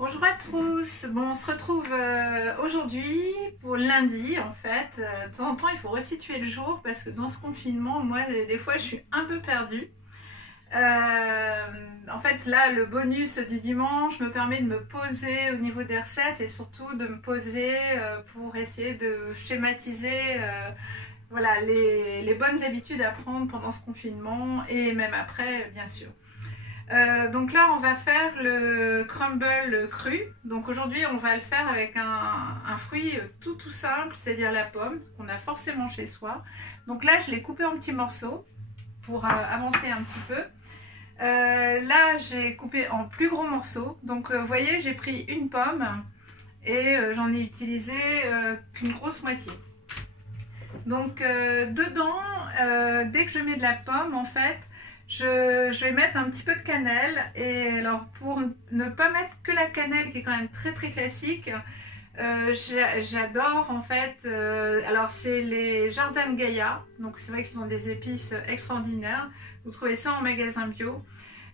Bonjour à tous, bon, on se retrouve aujourd'hui pour lundi en fait. De temps en temps il faut resituer le jour parce que dans ce confinement, moi des fois je suis un peu perdue. En fait là le bonus du dimanche me permet de me poser au niveau des recettes et surtout de me poser pour essayer de schématiser voilà, les bonnes habitudes à prendre pendant ce confinement et même après bien sûr. Donc là on va faire le crumble cru. Donc aujourd'hui on va le faire avec un fruit tout simple, c'est-à-dire la pomme qu'on a forcément chez soi. Donc là je l'ai coupé en petits morceaux pour avancer un petit peu. Là j'ai coupé en plus gros morceaux. Donc vous voyez j'ai pris une pomme et j'en ai utilisé qu'une grosse moitié. Donc dedans, dès que je mets de la pomme en fait, je vais mettre un petit peu de cannelle. Et alors pour ne pas mettre que la cannelle qui est quand même très classique, j'adore en fait, alors c'est les Jardins de Gaïa, donc c'est vrai qu'ils ont des épices extraordinaires, vous trouvez ça en magasin bio.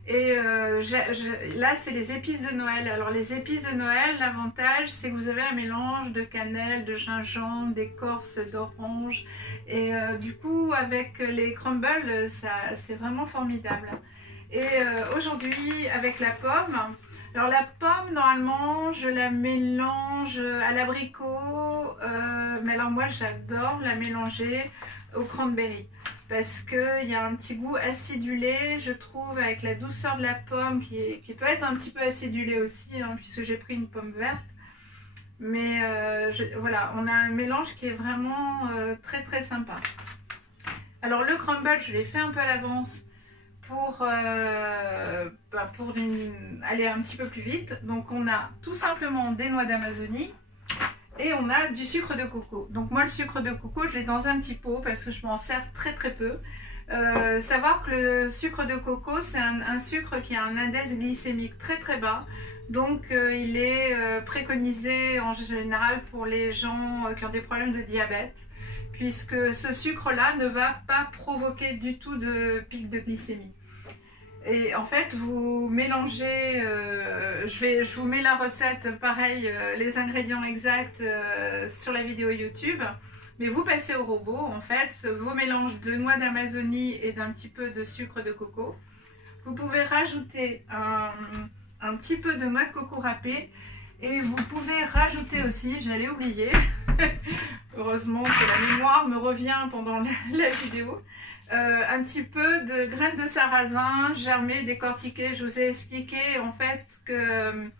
Et là c'est les épices de Noël. Alors les épices de Noël, l'avantage c'est que vous avez un mélange de cannelle, de gingembre, d'écorce d'orange et du coup avec les crumbles c'est vraiment formidable. Et aujourd'hui avec la pomme, alors la pomme normalement je la mélange à l'abricot, mais alors moi j'adore la mélanger au cranberry parce qu'il y a un petit goût acidulé, je trouve, avec la douceur de la pomme qui peut être un petit peu acidulée aussi, hein, puisque j'ai pris une pomme verte. Mais voilà, on a un mélange qui est vraiment très sympa. Alors le crumble, je l'ai fait un peu à l'avance pour aller un petit peu plus vite. Donc on a tout simplement des noix d'Amazonie. Et on a du sucre de coco. Donc moi le sucre de coco je l'ai dans un petit pot parce que je m'en sers très peu. Savoir que le sucre de coco c'est un sucre qui a un index glycémique très bas. Donc il est préconisé en général pour les gens qui ont des problèmes de diabète. Puisque ce sucre là ne va pas provoquer du tout de pic de glycémie. Et en fait, vous mélangez, je vous mets la recette, pareil, les ingrédients exacts sur la vidéo YouTube. Mais vous passez au robot, en fait, vos mélanges de noix d'Amazonie et d'un petit peu de sucre de coco. Vous pouvez rajouter un petit peu de noix de coco râpée. Et vous pouvez rajouter aussi, j'allais oublier, heureusement que la mémoire me revient pendant la vidéo, un petit peu de graines de sarrasin germées, décortiquées. Je vous ai expliqué en fait que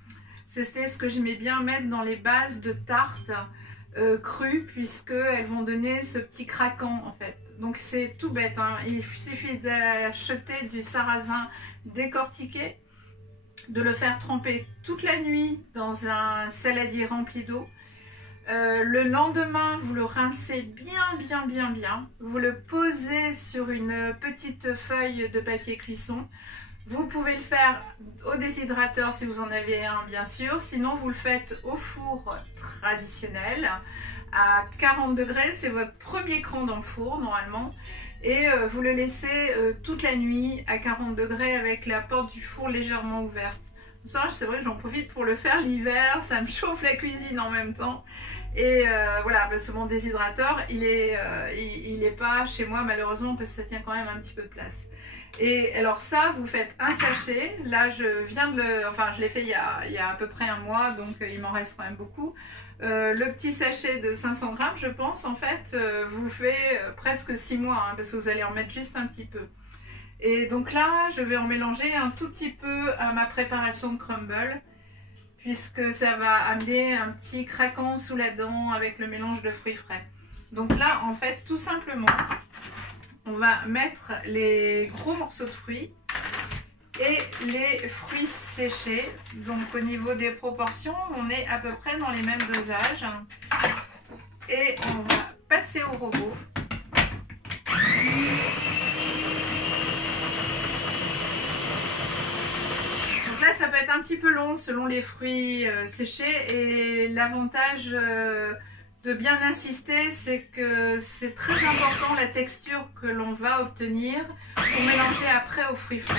c'était ce que j'aimais bien mettre dans les bases de tartes crues, puisqu'elles vont donner ce petit craquant en fait. Donc c'est tout bête, hein. Il suffit d'acheter du sarrasin décortiqué, de le faire tremper toute la nuit dans un saladier rempli d'eau. Le lendemain, vous le rincez bien. Vous le posez sur une petite feuille de papier cuisson. Vous pouvez le faire au déshydrateur si vous en avez un, bien sûr. Sinon, vous le faites au four traditionnel à 40 degrés. C'est votre premier cran dans le four, normalement. Et vous le laissez toute la nuit à 40 degrés avec la porte du four légèrement ouverte. Ça, c'est vrai que j'en profite pour le faire l'hiver, ça me chauffe la cuisine en même temps. Et voilà, parce que mon déshydrateur, il est pas chez moi malheureusement parce que ça tient quand même un petit peu de place. Et alors ça, vous faites un sachet. Là, je viens de le... Enfin, je l'ai fait il y a à peu près un mois, donc il m'en reste quand même beaucoup. Le petit sachet de 500 grammes, je pense, en fait, vous fait presque 6 mois, hein, parce que vous allez en mettre juste un petit peu. Et donc là, je vais en mélanger un tout petit peu à ma préparation de crumble, puisque ça va amener un petit craquant sous la dent avec le mélange de fruits frais. Donc là, en fait, tout simplement, on va mettre les gros morceaux de fruits et les fruits séchés. Donc au niveau des proportions, on est à peu près dans les mêmes dosages. Et on va passer au robot. Donc là, ça peut être un petit peu long selon les fruits séchés. Et l'avantage de bien insister, c'est que c'est très important la texture que l'on va obtenir pour mélanger après aux fruits frais.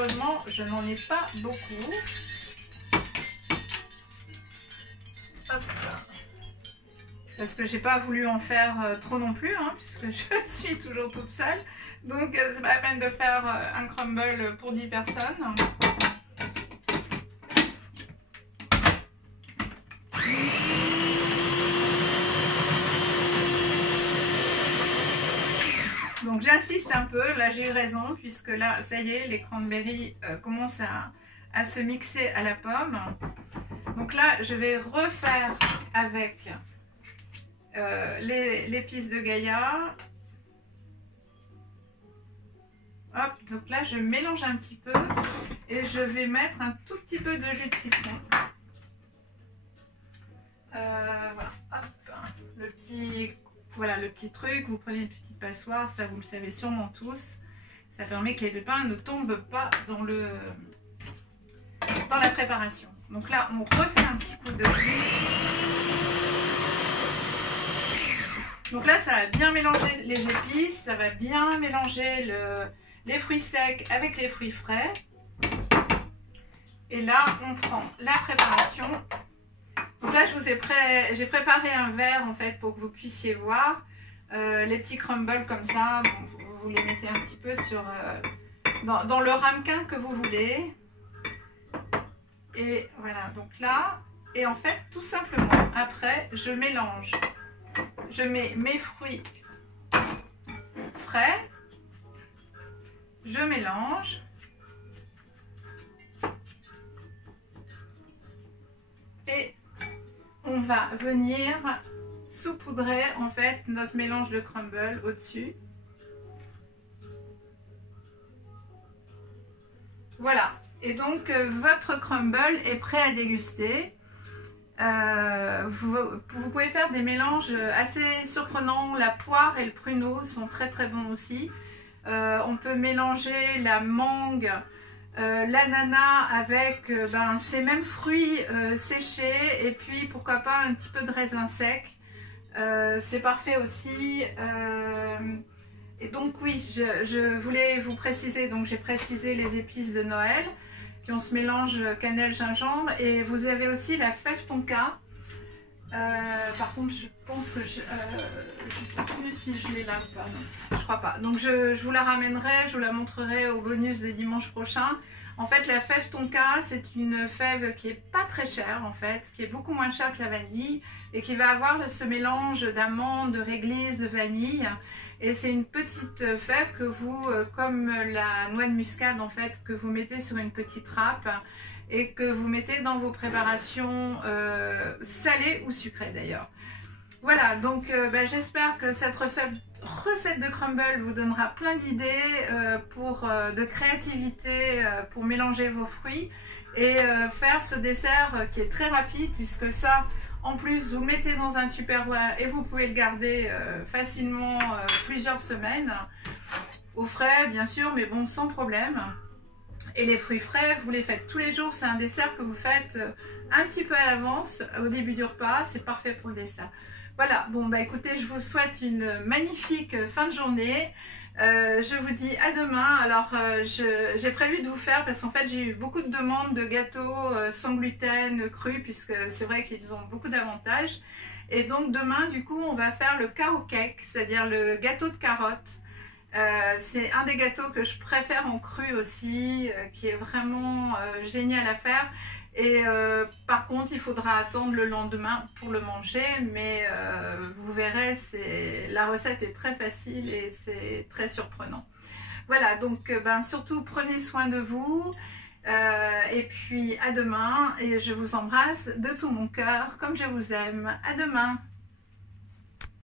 malheureusement, je n'en ai pas beaucoup. Hop là. Parce que j'ai pas voulu en faire trop non plus, hein, puisque je suis toujours toute seule. Donc c'est pas la peine de faire un crumble pour 10 personnes. Donc j'insiste un peu, là j'ai eu raison, puisque là ça y est, les cranberries commencent à se mixer à la pomme. Donc là je vais refaire avec l'épice de Gaïa. Hop, donc là je mélange un petit peu et je vais mettre un tout petit peu de jus de citron. Voilà, hop, voilà le petit truc, vous prenez une petite passoire, ça vous le savez sûrement tous. Ça permet que les pépins ne tombent pas dans la préparation. Donc là on refait un petit coup de jus. Donc là, ça va bien mélanger les épices, ça va bien mélanger les fruits secs avec les fruits frais. Et là, on prend la préparation. Donc là, j'ai préparé un verre en fait pour que vous puissiez voir les petits crumbles comme ça. Donc, vous les mettez un petit peu dans le ramequin que vous voulez. Et voilà, donc là, et en fait, tout simplement, après, je mélange. Je mets mes fruits frais, je mélange et on va venir saupoudrer en fait notre mélange de crumble au-dessus. Voilà, et donc votre crumble est prêt à déguster. Vous pouvez faire des mélanges assez surprenants. La poire et le pruneau sont très très bons aussi. On peut mélanger la mangue, l'ananas avec ces mêmes fruits séchés et puis pourquoi pas un petit peu de raisin sec. C'est parfait aussi. Et donc oui, je voulais vous préciser, donc j'ai précisé les épices de Noël. On se mélange cannelle, gingembre, et vous avez aussi la fève tonka. Par contre, je pense que je sais plus si je l'ai là ou pas. Non, je crois pas. Donc je vous la ramènerai, je vous la montrerai au bonus de dimanche prochain. En fait, la fève tonka, c'est une fève qui est pas très chère en fait, qui est beaucoup moins chère que la vanille et qui va avoir ce mélange d'amandes, de réglisse, de vanille. Et c'est une petite fève que vous, comme la noix de muscade en fait, que vous mettez sur une petite râpe et que vous mettez dans vos préparations salées ou sucrées d'ailleurs. Voilà, donc j'espère que cette recette de crumble vous donnera plein d'idées de créativité pour mélanger vos fruits et faire ce dessert qui est très rapide puisque ça... En plus, vous le mettez dans un Tupperware et vous pouvez le garder facilement plusieurs semaines. Au frais, bien sûr, mais bon, sans problème. Et les fruits frais, vous les faites tous les jours. C'est un dessert que vous faites un petit peu à l'avance, au début du repas. C'est parfait pour le dessert. Voilà, bon, bah écoutez, je vous souhaite une magnifique fin de journée. Je vous dis à demain. Alors j'ai prévu de vous faire parce qu'en fait j'ai eu beaucoup de demandes de gâteaux sans gluten crus puisque c'est vrai qu'ils ont beaucoup d'avantages et donc demain du coup on va faire le carrot cake, c'est-à-dire le gâteau de carottes. C'est un des gâteaux que je préfère en cru aussi, qui est vraiment génial à faire. Et par contre, il faudra attendre le lendemain pour le manger, mais vous verrez, la recette est très facile et c'est très surprenant. Voilà, donc surtout prenez soin de vous et puis à demain et je vous embrasse de tout mon cœur comme je vous aime. À demain.